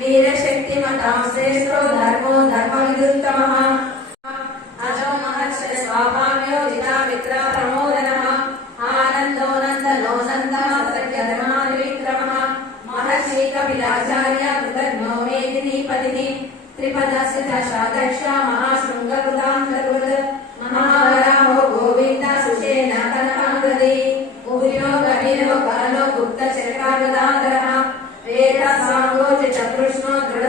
वीरशक्तिमतां श्रेष्ठो धर्मो धर्मविदुत्तमः अजो महर्षि स्वाभाव्योजिता मित्र प्रमोदनः आनन्दो नन्दनो नन्दः सत्यधर्माविक्रमः महर्षि कपिलाचार्य कृतज्ञो मेदिनीपतिः त्रिपदस्य दशादर्श महाशृङ्गकृतान्तर्वृत् महावराहो गोविन्द सुषेण कनकाङ्गदी उभयो गणिरो कालो गुप्तचरकागदाधरः वेद सांगो च कृष्णो दृढ